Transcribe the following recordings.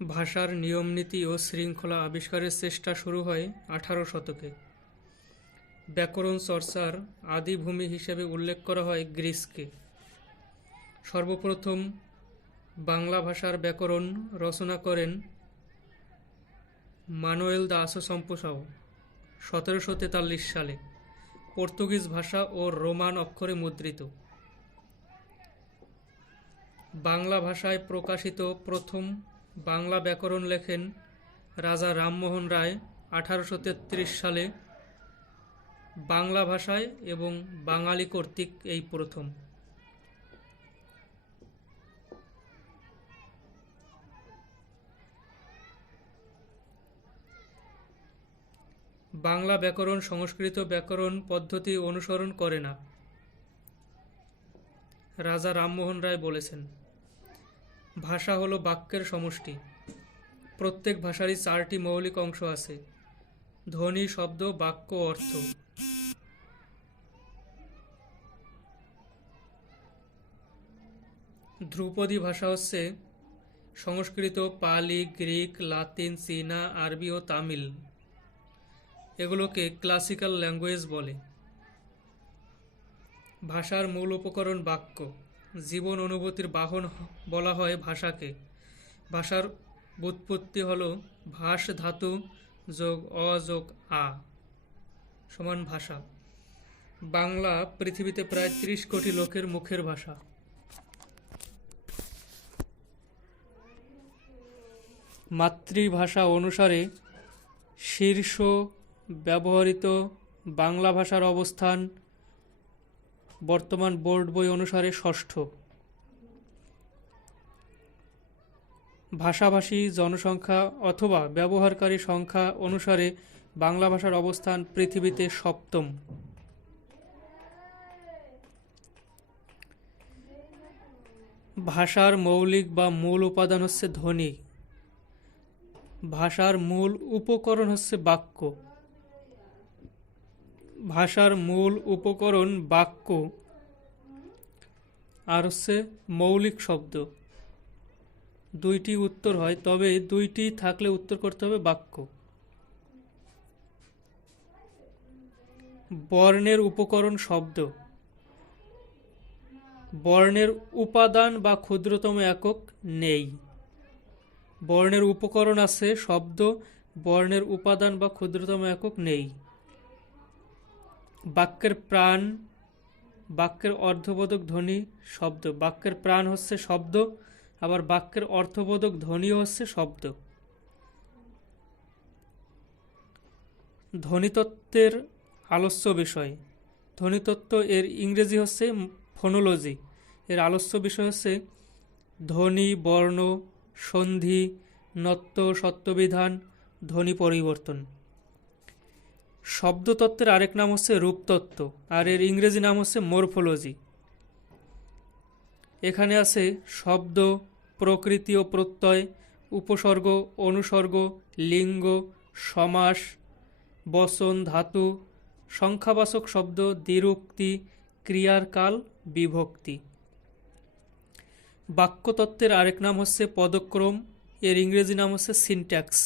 ভাষার নিয়মনীতি ও শৃঙ্খলা আবিষ্কারের চেষ্টা শুরু হয় 18 শতকে। ব্যাকরণ চর্চার আদিভূমি হিসেবে উল্লেখ করা হয় গ্রিসকে। সর্বপ্রথম বাংলা ভাষার ব্যাকরণ রচনা করেন মানুয়েল দা আসোসম্পোসাও 1743 সালে, পর্তুগিজ ভাষা ও রোমান অক্ষরে মুদ্রিত। বাংলা ভাষায় প্রকাশিত প্রথম বাংলা ব্যাকরণ লেখেন রাজা রামমোহন রায় 1833 সালে। বাংলা ভাষায় এবং বাঙালি কর্তৃক এই প্রথম। বাংলা ব্যাকরণ সংস্কৃত ব্যাকরণ পদ্ধতি অনুসরণ করে না। রাজা রামমোহন রায় বলেছেন, ভাষা হলো বাক্যের সমষ্টি। প্রত্যেক ভাষারই 4টি মৌলিক অংশ আছে: ধ্বনি, শব্দ, বাক্য, অর্থ। ধ্রুপদী ভাষা হচ্ছে সংস্কৃত, পালি, গ্রিক, লাতিন, চীনা, আরবি ও তামিল। এগুলোকে ক্লাসিক্যাল ল্যাঙ্গুয়েজ বলে। ভাষার মূল উপকরণ বাক্য। জীবন অনুভূতির বাহন বলা হয় ভাষাকে। ভাষার ব্যুৎপত্তি হল ভাস ধাতু যোগ অ যোগ আ সমান ভাষা। বাংলা পৃথিবীতে প্রায় 30 কোটি লোকের মুখের ভাষা। মাতৃভাষা অনুসারে শীর্ষ ব্যবহৃত বাংলা ভাষার অবস্থান বর্তমান বোর্ড বই অনুসারে ষষ্ঠ। ভাষাভাষী জনসংখ্যা অথবা ব্যবহারকারী সংখ্যা অনুসারে বাংলা ভাষার অবস্থান পৃথিবীতে সপ্তম। ভাষার মৌলিক বা মূল উপাদান হচ্ছে ধ্বনি। ভাষার মূল উপকরণ হচ্ছে বাক্য। ভাষার মূল উপকরণ বাক্য আর হচ্ছে মৌলিক শব্দ। 2টি উত্তর হয়, তবে 2টি থাকলে উত্তর করতে হবে বাক্য। বর্ণের উপকরণ শব্দ। বর্ণের উপাদান বা ক্ষুদ্রতম একক নেই। বর্ণের উপকরণ আছে শব্দ, বর্ণের উপাদান বা ক্ষুদ্রতম একক নেই। বাক্যের প্রাণ, বাক্যের অর্থবোধক ধ্বনি শব্দ। বাক্যের প্রাণ হচ্ছে শব্দ, আবার বাক্যের অর্থবোধক ধ্বনিও হচ্ছে শব্দ। ধ্বনিতত্ত্বের আলোচ্য বিষয়। ধ্বনিতত্ত্ব এর ইংরেজি হচ্ছে ফোনোলজি। এর আলোচ্য বিষয় হচ্ছে ধ্বনি, বর্ণ, সন্ধি, নত্ব, সত্যবিধান, ধ্বনি পরিবর্তন। শব্দতত্ত্বের আরেক নাম হচ্ছে রূপতত্ত্ব, আর এর ইংরেজি নাম হচ্ছে মরফোলজি। এখানে আছে শব্দ, প্রকৃতি ও প্রত্যয়, উপসর্গ, অনুসর্গ, লিঙ্গ, সমাস, বচন, ধাতু, সংখ্যাবাচক শব্দ, দ্বিরুক্তি, ক্রিয়ার কাল, বিভক্তি। বাক্যতত্ত্বের আরেক নাম হচ্ছে পদক্রম, এর ইংরেজি নাম হচ্ছে সিনট্যাক্স।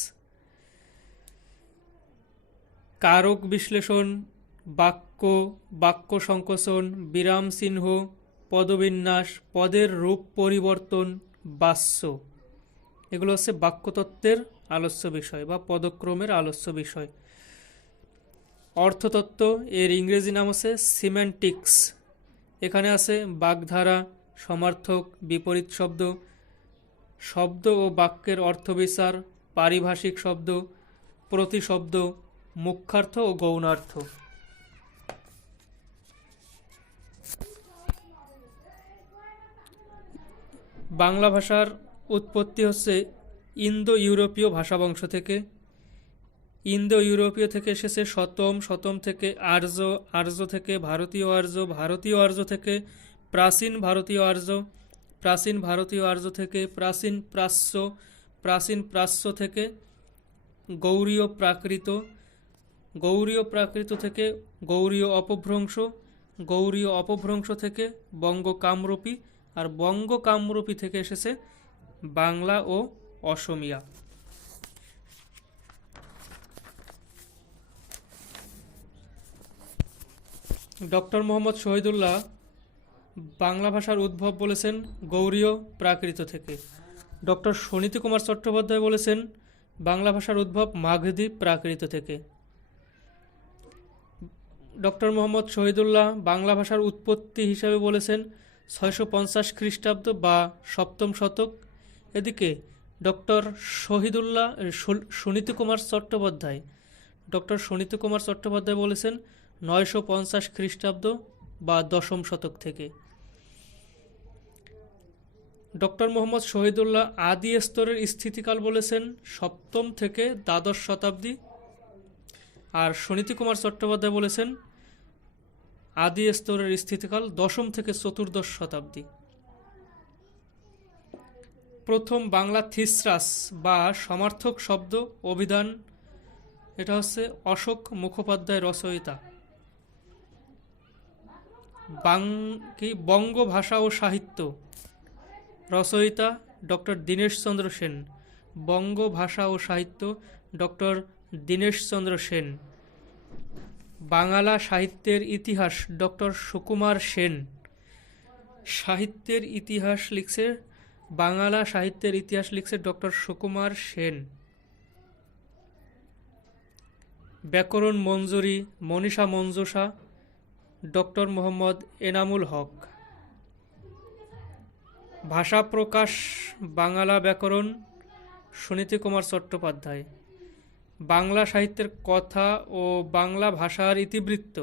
কারক বিশ্লেষণ, বাক্য, বাক্য সংকোচন, বিরাম চিহ্ন, পদবিন্যাস, পদের রূপ পরিবর্তন, বাচ্য, এগুলো হচ্ছে বাক্যতত্ত্বের আলোচ্য বিষয় বা পদক্রমের আলোচ্য বিষয়। অর্থতত্ত্ব, এর ইংরেজি নাম হচ্ছে সিম্যান্টিক্স। এখানে আছে বাগধারা, সমার্থক, বিপরীত শব্দ, শব্দ ও বাক্যের অর্থবিচার, পারিভাষিক শব্দ, প্রতিশব্দ, মুখ্যার্থ ও গৌণার্থ। বাংলা ভাষার উৎপত্তি হচ্ছে ইন্দো ইউরোপীয় ভাষাবংশ থেকে। ইন্দো ইউরোপীয় থেকে এসেছে শতম, শতম থেকে আর্য, আর্য থেকে ভারতীয় আর্য, ভারতীয় আর্য থেকে প্রাচীন ভারতীয় আর্য, প্রাচীন ভারতীয় আর্য থেকে প্রাচীন প্রাচ্য, প্রাচীন প্রাচ্য থেকে গৌড়ীয় প্রাকৃত, গৌড়ীয় প্রাকৃত থেকে গৌড়ীয় অপভ্রংশ, গৌড়ীয় অপভ্রংশ থেকে বঙ্গ কামরূপী, আর বঙ্গ কামরূপী থেকে এসেছে বাংলা ও অসমিয়া। ডক্টর মোহাম্মদ শহীদুল্লাহ বাংলা ভাষার উদ্ভব বলেছেন গৌড়ীয় প্রাকৃত থেকে। ডক্টর সুনীতি কুমার চট্টোপাধ্যায় বলেছেন বাংলা ভাষার উদ্ভব মাগধী প্রাকৃত থেকে। ডক্টর মোহাম্মদ শহীদুল্লাহ বাংলা ভাষার উৎপত্তি হিসাবে বলেছেন 650 খ্রিস্টাব্দ বা সপ্তম শতক। এদিকে ডক্টর সুনীতি কুমার চট্টোপাধ্যায় বলেছেন 950 খ্রিস্টাব্দ বা দশম শতক থেকে। ডক্টর মোহাম্মদ শহীদুল্লাহ আদি স্তরের স্থিতিকাল বলেছেন সপ্তম থেকে দ্বাদশ শতাব্দী, আর সুনীতি কুমার চট্টোপাধ্যায় বলেছেন আদি স্তরের স্থিতিকাল দশম থেকে চতুর্দশ শতাব্দী। প্রথম বাংলা থিসরাস বা সমার্থক শব্দ অভিধান, এটা হচ্ছে অশোক মুখোপাধ্যায় রচয়িতা। বঙ্গ ভাষা ও সাহিত্য রচয়িতা ডক্টর দীনেশচন্দ্র সেন। বঙ্গ ভাষা ও সাহিত্য ডক্টর দীনেশচন্দ্র সেন। বাংলা সাহিত্যের ইতিহাস ডক্টর সুকুমার সেন। সাহিত্যের ইতিহাস লিখছে, বাংলা সাহিত্যের ইতিহাস লিখছে ডক্টর সুকুমার সেন। ব্যাকরণ মঞ্জুরি মনীষা মঞ্জুষা ডক্টর মোহাম্মদ এনামুল হক। ভাষা প্রকাশ বাংলা ব্যাকরণ সুনীতি কুমার চট্টোপাধ্যায়। বাংলা সাহিত্যের কথা ও বাংলা ভাষার ইতিবৃত্ত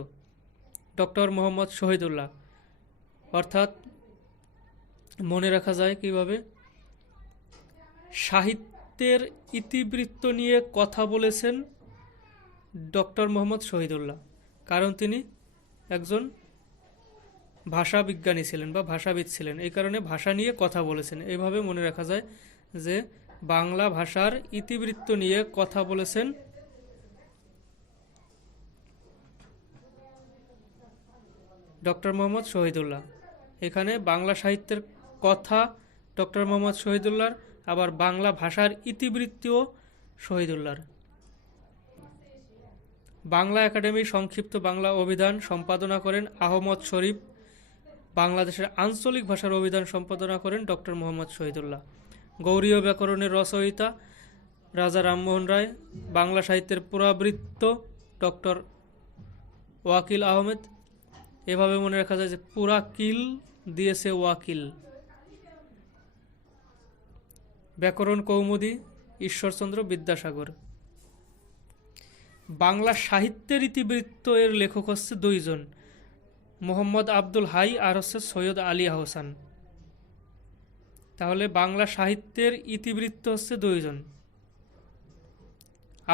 ডক্টর মোহাম্মদ শহীদুল্লাহ। অর্থাৎ মনে রাখা যায় কিভাবে, সাহিত্যের ইতিবৃত্ত নিয়ে কথা বলেছেন ডক্টর মোহাম্মদ শহীদুল্লাহ, কারণ তিনি একজন ভাষা বিজ্ঞানী ছিলেন বা ভাষাবিদ ছিলেন, এই কারণে ভাষা নিয়ে কথা বলেছেন। এইভাবে মনে রাখা যায় যে বাংলা ভাষার ইতিবৃত্ত নিয়ে কথা বলেছেন ডক্টর মোহাম্মদ শহীদুল্লাহ। এখানে বাংলা সাহিত্যের কথা ডক্টর মোহাম্মদ শহীদুল্লাহর, আবার বাংলা ভাষার ইতিবৃত্তিও শহীদুল্লাহর। বাংলা একাডেমি সংক্ষিপ্ত বাংলা অভিধান সম্পাদনা করেন আহমদ শরীফ। বাংলাদেশের আঞ্চলিক ভাষার অভিধান সম্পাদনা করেন ডক্টর মোহাম্মদ শহীদুল্লাহ। গৌড়ীয় ব্যাকরণের রচয়িতা রাজা রামমোহন রায়। বাংলা সাহিত্যের পুরাবৃত্ত ডক্টর ওয়াকিল আহমেদ। এভাবে মনে রাখা যায় যে পুরাকিল দিয়েছে ওয়াকিল। ব্যাকরণ কৌমুদী ঈশ্বরচন্দ্র বিদ্যাসাগর। বাংলা সাহিত্যের ইতিবৃত্ত এর লেখক হচ্ছে দুইজন, মোহাম্মদ আব্দুল হাই আর হচ্ছে সৈয়দ আলী আহসান। তাহলে বাংলা সাহিত্যের ইতিবৃত্ত হচ্ছে দুইজন,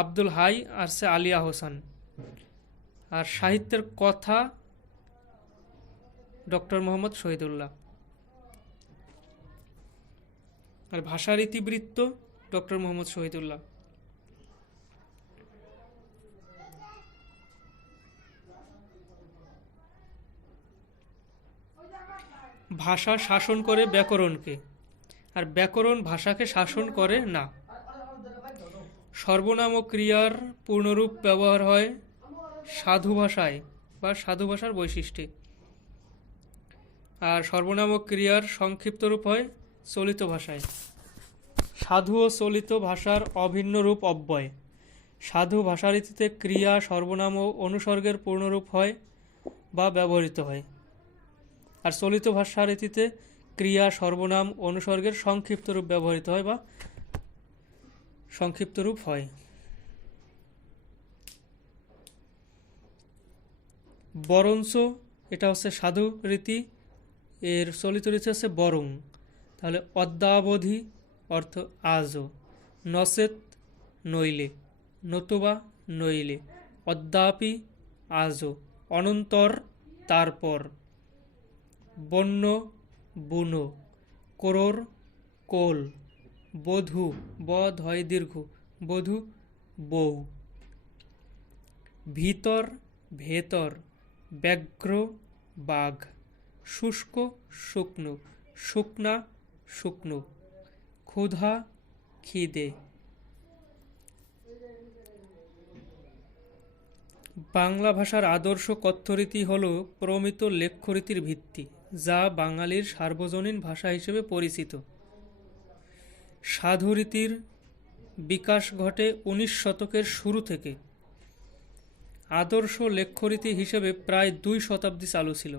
আব্দুল হাই আর হচ্ছে আলী আহসান। আর সাহিত্যের কথা ডক্টর মোহাম্মদ শহীদুল্লাহ। আর ভাষার ইতিবৃত্ত ডক্টর মোহাম্মদ শহীদুল্লাহ। ভাষা শাসন করে ব্যাকরণকে, আর ব্যাকরণ ভাষাকে শাসন করে না। সর্বনাম ও ক্রিয়ার পূর্ণরূপ ব্যবহার হয় সাধু ভাষায় বা সাধু ভাষার বৈশিষ্ট্যে, আর সর্বনাম ও ক্রিয়ার সংক্ষিপ্ত রূপ হয় চলিত ভাষায়। সাধু ও চলিত ভাষার অভিন্ন রূপ অব্যয়। সাধু ভাষারীতিতে ক্রিয়া সর্বনাম ও অনুসর্গের পূর্ণরূপ হয় বা ব্যবহৃত হয়, আর চলিত ভাষারীতিতে ক্রিয়া সর্বনাম অনুসর্গের সংক্ষিপ্ত রূপ ব্যবহৃত হয় বা সংক্ষিপ্ত রূপ হয়। বরঞ্চ এটা হচ্ছে সাধু রীতি, এর চলিত রীতি হচ্ছে বরং। তাহলে অদ্যাবধি অর্থ আজও, নচেত নইলে, নতুবা নইলে, অদ্যাপি আজও, অনন্তর তারপর, বন্য বুনো, কোরর কোল, বধূ বধ হয় দীর্ঘ, বধূ বউ, ভিতর ভেতর, ব্যাঘ্র বাঘ, শুষ্ক শুকনো, শুকনা শুকনো, ক্ষুধা খিদে। বাংলা ভাষার আদর্শ কথ্যরীতি হল প্রমিত লেখ্যরীতির ভিত্তি, যা বাঙালির সার্বজনীন ভাষা হিসেবে পরিচিত। সাধুরীতির বিকাশ ঘটে 19 শতকের শুরু থেকে। আদর্শ লেখ্যরীতি হিসেবে প্রায় 2 শতাব্দী চালু ছিল।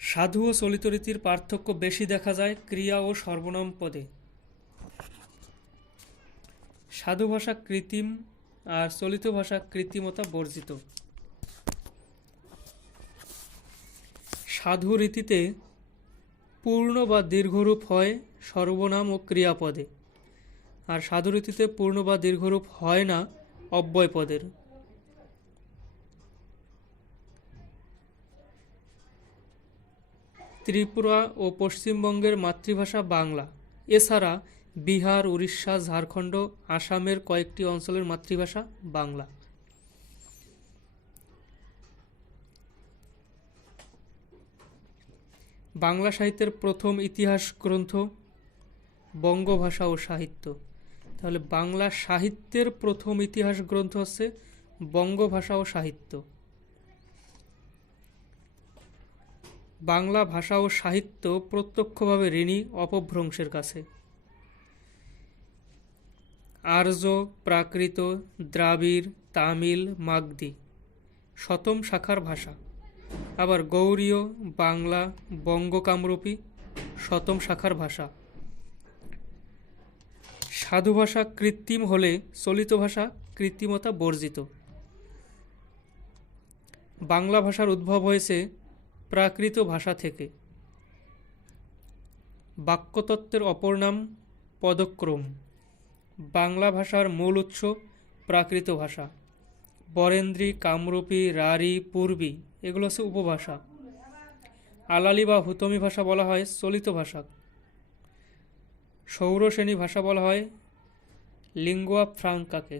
সাধু ও চলিত রীতির পার্থক্য বেশি দেখা যায় ক্রিয়া ও সর্বনাম পদে। সাধু ভাষা কৃত্রিম আর চলিত ভাষা কৃত্রিমতা বর্জিত। সাধু রীতিতে পূর্ণ বা দীর্ঘরূপ হয় সর্বনাম ও ক্রিয়াপদে, আর সাধু রীতিতে পূর্ণ বা দীর্ঘরূপ হয় না অব্যয় পদের। ত্রিপুরা ও পশ্চিমবঙ্গের মাতৃভাষা বাংলা। এছাড়া বিহার, উড়িষ্যা, ঝাড়খণ্ড, আসামের কয়েকটি অঞ্চলের মাতৃভাষা বাংলা। বাংলা সাহিত্যের প্রথম ইতিহাস গ্রন্থ বঙ্গভাষা ও সাহিত্য। তাহলে বাংলা সাহিত্যের প্রথম ইতিহাস গ্রন্থ হচ্ছে বঙ্গভাষা ও সাহিত্য। বাংলা ভাষা ও সাহিত্য প্রত্যক্ষভাবে ঋণী অপভ্রংশের কাছে। আর্য, প্রাকৃত, দ্রাবিড়, তামিল, মাগধী শতম শাখার ভাষা। আবার গৌড়ীয়, বাংলা, বঙ্গ-কামরূপী শতম শাখার ভাষা। সাধু ভাষা কৃত্রিম হলে চলিত ভাষা কৃত্রিমতা বর্জিত। বাংলা ভাষার উদ্ভব হয়েছে প্রাকৃত ভাষা থেকে। বাক্যতত্ত্বের অপর নাম পদক্রম। বাংলা ভাষার মূল উৎস প্রাকৃত ভাষা। বরেন্দ্রী, কামরূপী, রাঢ়ী, পূর্বী এগুলো হচ্ছে উপভাষা। আলালি বা হুতমি ভাষা বলা হয় চলিত ভাষা। সৌরসেনী ভাষা বলা হয় লিঙ্গুয়া ফ্রাঙ্কাকে।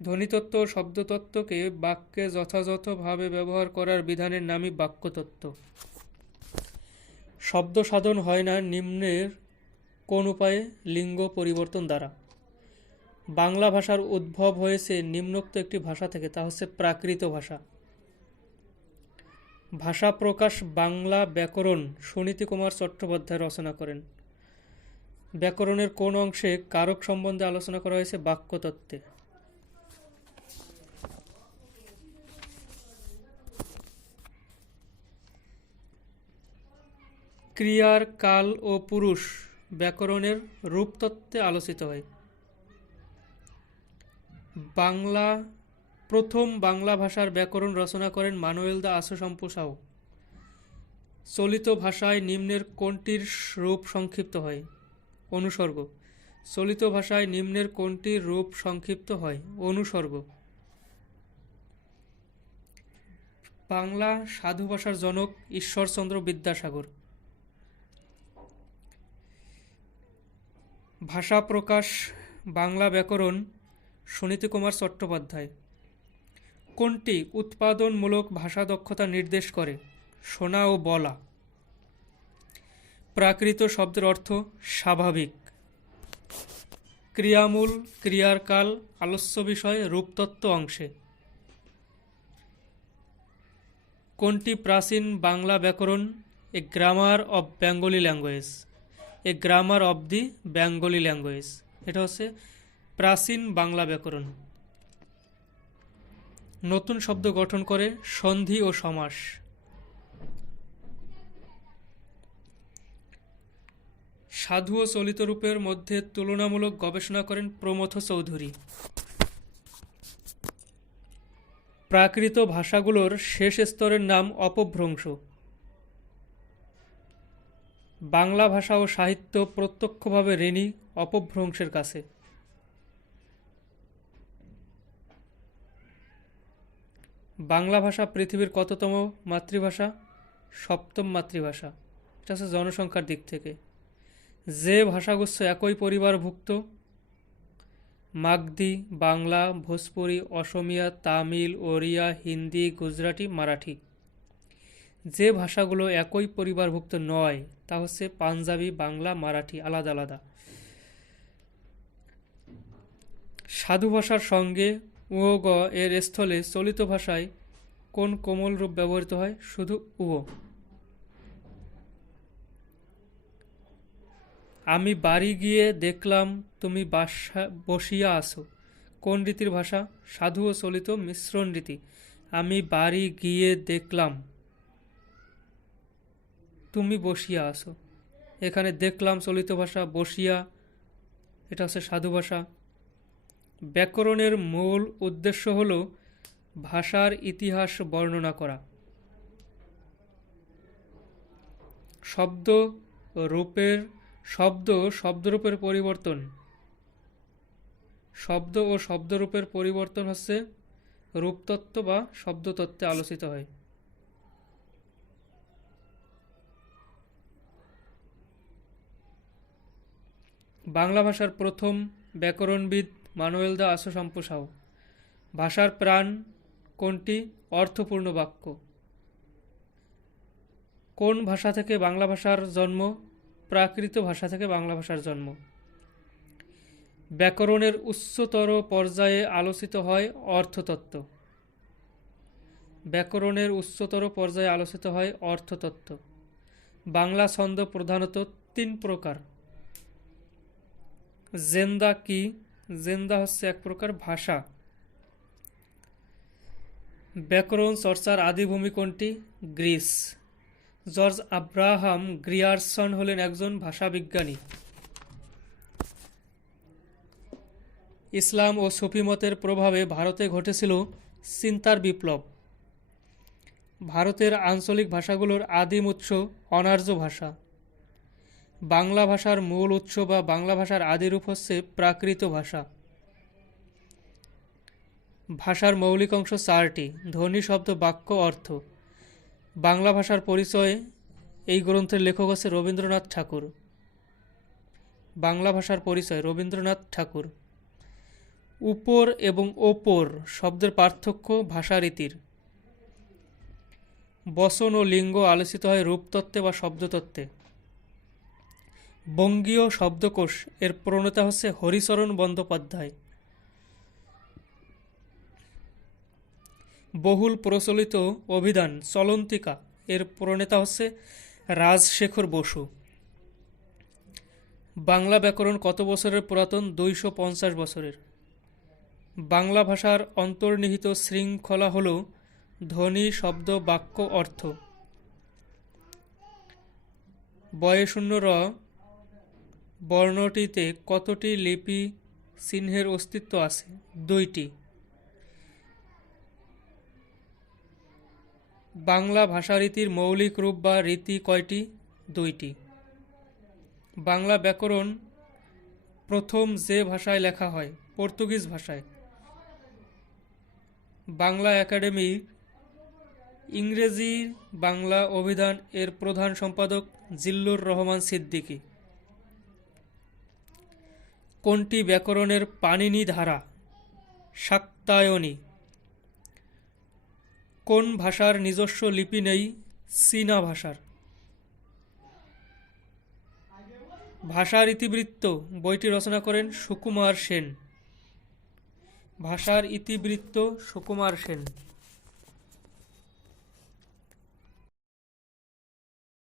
ধ্বনিতত্ত্ব ও শব্দতত্ত্বকে বাক্যে যথাযথভাবে ব্যবহার করার বিধানের নামই বাক্যতত্ত্ব। শব্দ সাধন হয় না নিম্নের কোন উপায়ে? লিঙ্গ পরিবর্তন দ্বারা। বাংলা ভাষার উদ্ভব হয়েছে নিম্নোক্ত একটি ভাষা থেকে, তা হচ্ছে প্রাকৃত ভাষা। ভাষা প্রকাশ বাংলা ব্যাকরণ সুনীতি কুমার চট্টোপাধ্যায় রচনা করেন। ব্যাকরণের কোন অংশে কারক সম্বন্ধে আলোচনা করা হয়েছে? বাক্যতত্ত্বে। ক্রিয়ার কাল ও পুরুষ ব্যাকরণের রূপতত্ত্বে আলোচিত হয়। প্রথম বাংলা ভাষার ব্যাকরণ রচনা করেন মানুয়েল দা আসোসাম্পো। চলিত ভাষায় নিম্নের কোনটির রূপ সংক্ষিপ্ত হয়? অনুসর্গ। চলিত ভাষায় নিম্নের কোনটির রূপ সংক্ষিপ্ত হয়? অনুসর্গ। বাংলা সাধু ভাষার জনক ঈশ্বরচন্দ্র বিদ্যাসাগর। ভাষা প্রকাশ বাংলা ব্যাকরণ সুনীতি কুমার চট্টোপাধ্যায়। কোনটি উৎপাদনমূলক ভাষা দক্ষতা নির্দেশ করে? শোনা ও বলা। প্রাকৃত শব্দের অর্থ স্বাভাবিক। ক্রিয়ামূল, ক্রিয়ার কাল, আলোচ্য বিষয় রূপতত্ত্ব অংশে। কোনটি প্রাচীন বাংলা ব্যাকরণ? A grammar of Bengali language. A grammar of the Bengali language, এটা হচ্ছে প্রাচীন বাংলা ব্যাকরণ। নতুন শব্দ গঠন করে সন্ধি ও সমাস। সাধু ও চলিত রূপের মধ্যে তুলনামূলক গবেষণা করেন প্রমথ চৌধুরী। প্রাকৃত ভাষাগুলোর শেষ স্তরের নাম অপভ্রংশ। বাংলা ভাষা ও সাহিত্য প্রত্যক্ষভাবে ঋণী অপভ্রংশের কাছে। বাংলা ভাষা পৃথিবীর কততম মাতৃভাষা? 7ম মাতৃভাষা। এটা হচ্ছে জনসংখ্যার দিক থেকে। যে ভাষাগুচ্ছ একই পরিবারভুক্ত: মাগধী, বাংলা, ভোজপুরি, অসমিয়া, তামিল, ওড়িয়া, হিন্দি, গুজরাটি, মারাঠি। যে ভাষাগুলো একই পরিবারভুক্ত নয় তা হচ্ছে পাঞ্জাবি, বাংলা, মারাঠি, আলাদা আলাদা। সাধু ভাষার সঙ্গে উগ এর স্থলে চলিত ভাষায় কোন কোমল রূপ ব্যবহৃত হয়? শুধু উ। আমি বাড়ি গিয়ে দেখলাম তুমি বসিয়া আছো কোন রীতির ভাষা? সাধু ও চলিত মিশ্রণ রীতি। আমি বাড়ি গিয়ে দেখলাম তুমি বসিয়া আছো, এখানে দেখলাম চলিত ভাষা, বসিয়া এটা হচ্ছে সাধু ভাষা। ব্যাকরণের মূল উদ্দেশ্য হল ভাষার ইতিহাস বর্ণনা করা। শব্দ শব্দরূপের পরিবর্তন, শব্দ ও শব্দরূপের পরিবর্তন হচ্ছে রূপতত্ত্ব বা শব্দতত্ত্বে আলোচিত হয়। বাংলা ভাষার প্রথম ব্যাকরণবিদ মানুয়েল দা আশোসাম্পো সাউ। ভাষার প্রাণ কোনটি? অর্থপূর্ণ বাক্য। কোন ভাষা থেকে বাংলা ভাষার জন্ম? প্রাকৃত ভাষা থেকে বাংলা ভাষার জন্ম। ব্যাকরণের উচ্চতর পর্যায়ে আলোচিত হয় অর্থতত্ত্ব। ব্যাকরণের উচ্চতর পর্যায়ে আলোচিত হয় অর্থতত্ত্ব। বাংলা ছন্দ প্রধানত 3 প্রকার। জেন্দা কি? জেন্দা হচ্ছে এক প্রকার ভাষা। ব্যাকরণ চর্চার আদিভূমি কোনটি? গ্রিস। জর্জ আব্রাহাম গ্রিয়ারসন হলেন একজন ভাষাবিজ্ঞানী। ইসলাম ও সুফি মতের প্রভাবে ভারতে ঘটেছিল চিন্তার বিপ্লব। ভারতের আঞ্চলিক ভাষাগুলোর আদিম উৎস অনার্য ভাষা। বাংলা ভাষার মূল উৎস বা বাংলা ভাষার আদিরূপ হচ্ছে প্রাকৃত ভাষা। ভাষার মৌলিক অংশ 4টি: ধ্বনি, শব্দ, বাক্য, অর্থ। বাংলা ভাষার পরিচয় এই গ্রন্থের লেখক হচ্ছে রবীন্দ্রনাথ ঠাকুর। বাংলা ভাষার পরিচয় রবীন্দ্রনাথ ঠাকুর। উপর এবং ওপর শব্দের পার্থক্য ভাষারীতির। বচন ও লিঙ্গ আলোচিত হয় রূপতত্ত্বে বা শব্দতত্ত্বে। বঙ্গীয় শব্দকোষ এর প্রণেতা হচ্ছে হরিচরণ বন্দ্যোপাধ্যায়। বহুল প্রচলিত অভিধান চলন্তিকা এর প্রণেতা হচ্ছে রাজশেখর বসু। বাংলা ব্যাকরণ কত বছরের পুরাতন? 250 বছরের। বাংলা ভাষার অন্তর্নিহিত শৃঙ্খলা হল ধ্বনি, শব্দ, বাক্য, অর্থ। বয়শূন্য র বর্ণটিতে কতটি লিপি চিহ্নের অস্তিত্ব আছে? 2টি। বাংলা ভাষারীতির মৌলিক রূপ বা রীতি কয়টি? 2টি। বাংলা ব্যাকরণ প্রথম যে ভাষায় লেখা হয়? পর্তুগিজ ভাষায়। বাংলা একাডেমি ইংরেজি বাংলা অভিধান এর প্রধান সম্পাদক জিল্লুর রহমান সিদ্দিকী। কোনটি ব্যাকরণের পাণিনি ধারা? শাক্তায়নী। কোন ভাষার নিজস্ব লিপি নেই? চীনা ভাষার। ভাষার ইতিবৃত্ত বইটি রচনা করেন সুকুমার সেন। ভাষার ইতিবৃত্ত সুকুমার সেন।